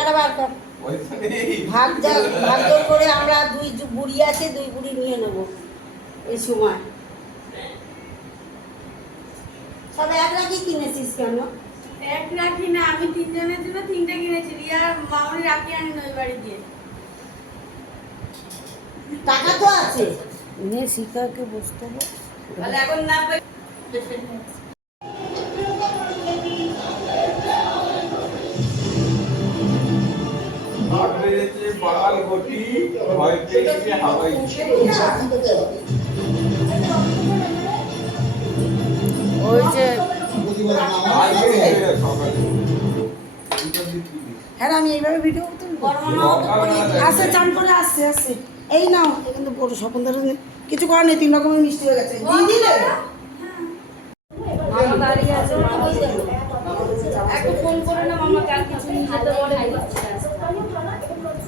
টাকা বার কর। ভাগ করে আমরা দুই বুড়ি আছে দুই বুড়ি নিয়ে নেব এই সময়। সব এক রাখি কিনেছিস কেন? এক রাখি না আমি তিনজনের জন্য তিনটে কিনেছি রিয়া মামনি রাখি আনি ওই বাড়ি দিয়ে। টাকা তো আছে। নিয়ে শিকাকে বসতে হবে। তাহলে এখন না ভয় পেয়ে হাওয়াই ওই যে হ্যাঁ আমি এইভাবে ভিডিও তুলবো। আসছে চান করে আসছে আসছে। এই নাও থেকে বড় স্বপন ধরে কিছু করার নেই তিন রকমের মিষ্টি হয়ে গেছে। দিয়ে দিলে? দাঁড়িয়ে আছে একটু ফোন করে না মামা কাল কিছু নিয়ে যেতে বলে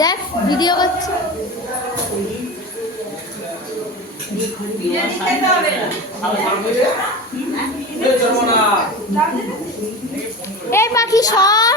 দেখ ভিডিও করছি। এই পাখি সর।